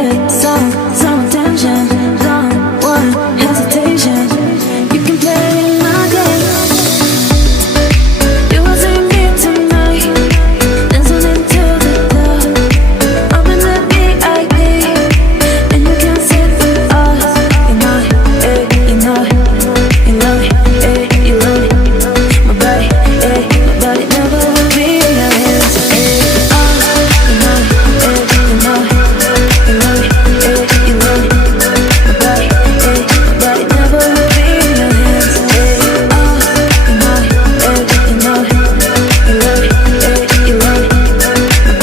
get some attention. Don't want hesitation. You can play my game. You will see me tonight, dancing into the club. I'm in the VIP, and you can sit with us. You know it, you know it, you love it, you love it. My body never will be in your hands. You know it, you know it, you love it, you love it. My body never will be in your hands. You know it, you know it, you love it, you love it. My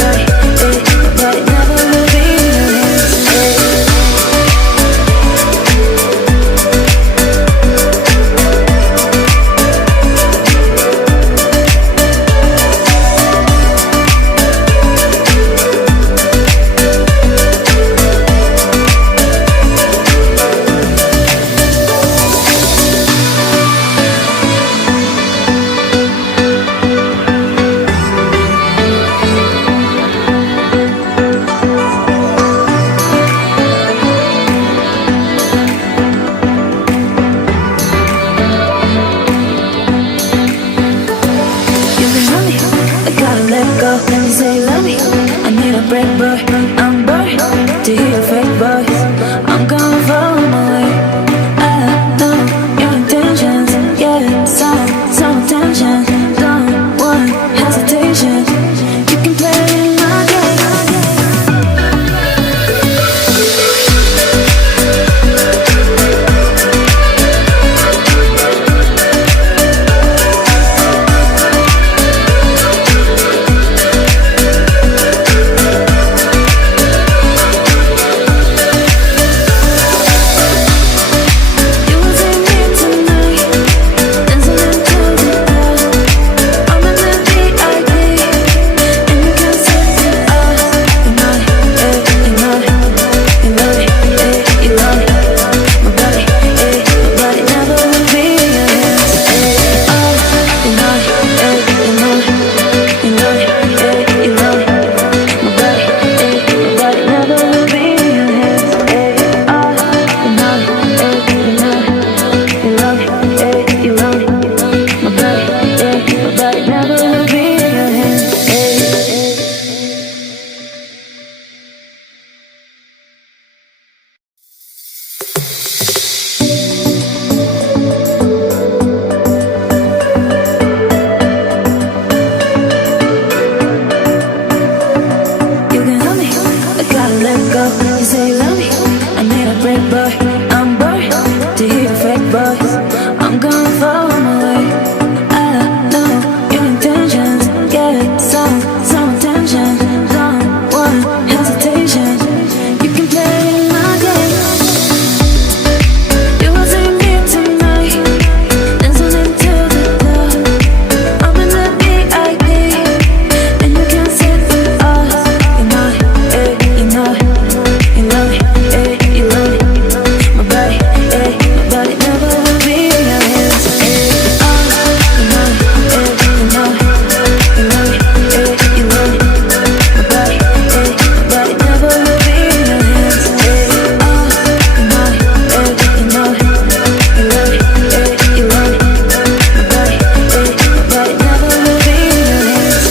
body never will be in your hands. You can love me, I gotta let go. You say you love me, I need a break, but I'm bored to hear your fake voice. I'm gonna follow my way. I know your intentions, yeah, some attention. Don't want hesitation. You can play my game. You will see me tonight, dancing into the club. I'm in the VIP, and you can sit with us. You know it, you know it, you love it, you love it. My body never will be in your hands. You know it, you know it, you love it, you love it. My body never will be in your hands. You know it, you know it, you love it, you love it. My body never will be in your hands. You can love me, I gotta let go. You say you love me, I need a break, but I'm bored to hear your fake voice. I'm gonna follow my way. I know your intentions, yeah, some attention. Don't want hesitation. You can play my game. You will see me tonight, dancing into the club. I'm in the VIP, and you can sit with us. You know it, you know it, you love it, you love it. My body never will be in your hands. You know it, you know it, you love it, you love it. My body never will be in your hands. You know it, you know it, you love it, you love it. My body never will be in your hands.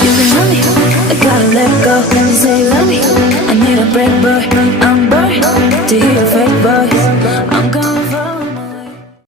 You can love me, I gotta let go.